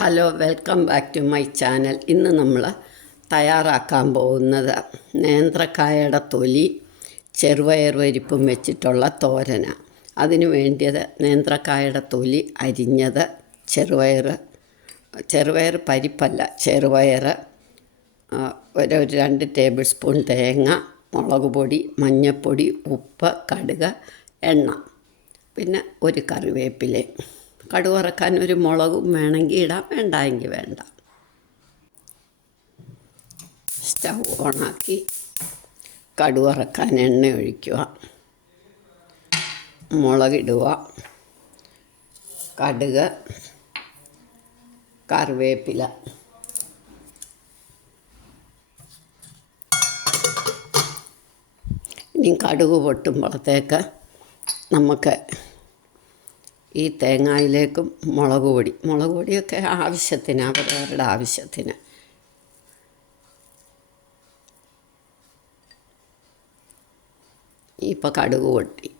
Hello, welcome back to my channel. ഇന്ന് നമ്മൾ തയ്യാറാക്കാൻ പോകുന്നത് നേന്ത്രക്കായയുടെ തൊലി ചെറുപയർ പരിപ്പും വെച്ചിട്ടുള്ള തോരന. അതിന് വേണ്ടിയത് നേന്ത്രക്കായയുടെ തൊലി അരിഞ്ഞത്, ചെറുപയർ പരിപ്പല്ല, ചെറുപയർ, ഒരു 2 ടേബിൾ സ്പൂൺ തേങ്ങ, മുളക് പൊടി, മഞ്ഞൾപ്പൊടി, ഉപ്പ്, കടുക്, എണ്ണ, പിന്നെ ഒരു കറിവേപ്പില. കടുക് വറക്കാൻ ഒരു മുളകും വേണമെങ്കിൽ ഇടാം, വേണ്ടെങ്കിൽ വേണ്ട. സ്റ്റൗ ഓണാക്കി കടുക് വറക്കാൻ എണ്ണ ഒഴിക്കുക, മുളകിടുക, കടുക്, കറിവേപ്പില, ഇനി കടുക് പൊട്ടുമ്പോഴത്തേക്ക് നമുക്ക് ഈ തേങ്ങയിലേക്കും മുളക് പൊടിയൊക്കെ ആവശ്യത്തിന്, അവരവരുടെ ആവശ്യത്തിന്. ഇപ്പോൾ കടുക് പൊട്ടി.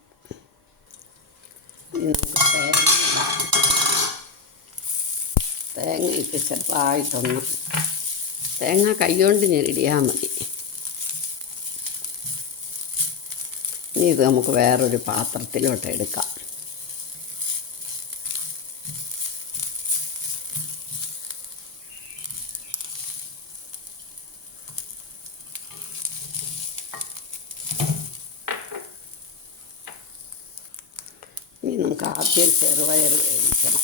തേങ്ങയ്ക്ക് ചെറുതായിട്ടൊന്ന് തേങ്ങ കൈകൊണ്ട് ഞെരിടിയാൽ മതി. ഇനി ഇത് നമുക്ക് വേറൊരു പാത്രത്തിലോട്ട് എടുക്കാം. ഇനി നമുക്ക് ആദ്യം ചെറുപയർ വേവിക്കണം.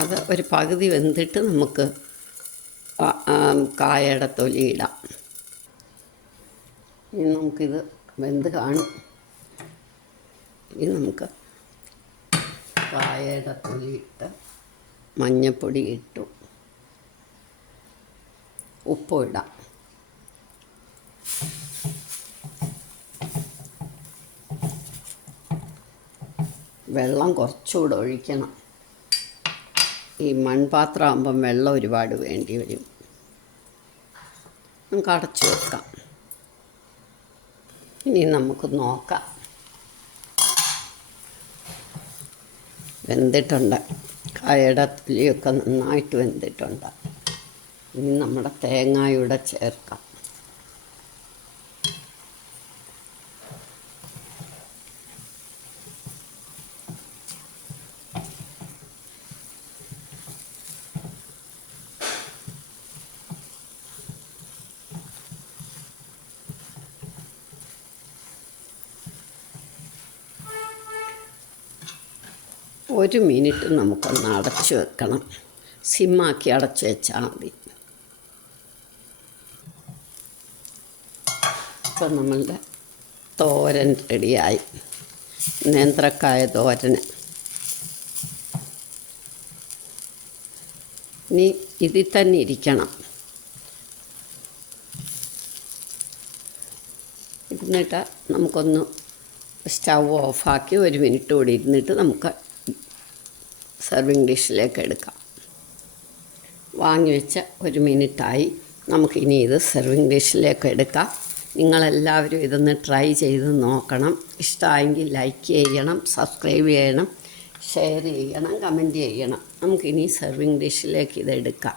അത് ഒരു പകുതി വെന്തിട്ട് നമുക്ക് കായയുടെ തൊലി ഇടാം. ഇനി നമുക്കിത് വെന്ത് കാണും. ഇനി നമുക്ക് കായയുടെ തൊലി ഇട്ട് മഞ്ഞൾപ്പൊടി ഇട്ടു, ഉപ്പും ഇടാം. വെള്ളം കുറച്ചുകൂടെ ഒഴിക്കണം. ഈ മൺപാത്രം ആകുമ്പം വെള്ളം ഒരുപാട് വേണ്ടി വരും. നമുക്ക് അടച്ചു വെക്കാം. ഇനി നമുക്ക് നോക്കാം. വെന്തിട്ടുണ്ട്, കായയുടെ തൊലിയൊക്കെ നന്നായിട്ട് വെന്തിട്ടുണ്ട്. ഇനി നമ്മുടെ തേങ്ങയുടെ ചേർക്കാം. ഒരു മിനിറ്റ് നമുക്കൊന്ന് അടച്ചു വെക്കണം. സിമ്മാക്കി അടച്ചു വെച്ചാൽ മതി. ഇപ്പം നമ്മളുടെ തോരൻ റെഡിയായി, നേന്ത്രക്കായ തോരൻ. ഇനി ഇതിൽ തന്നെ ഇരിക്കണം. ഇരുന്നിട്ട് നമുക്കൊന്ന് സ്റ്റൗ ഓഫാക്കി 1 മിനിറ്റ് കൂടി ഇരുന്നിട്ട് നമുക്ക് സെർവിങ് ഡിഷിലേക്ക് എടുക്കാം. വാങ്ങി വെച്ച 1 മിനിറ്റായി. നമുക്കിനി ഇത് സെർവിങ് ഡിഷിലേക്ക് എടുക്കാം. നിങ്ങളെല്ലാവരും ഇതൊന്ന് ട്രൈ ചെയ്ത് നോക്കണം. ഇഷ്ടമായെങ്കിൽ ലൈക്ക് ചെയ്യണം, സബ്സ്ക്രൈബ് ചെയ്യണം, ഷെയർ ചെയ്യണം, കമൻറ്റ് ചെയ്യണം. നമുക്കിനി സെർവിങ് ഡിഷിലേക്ക് ഇതെടുക്കാം.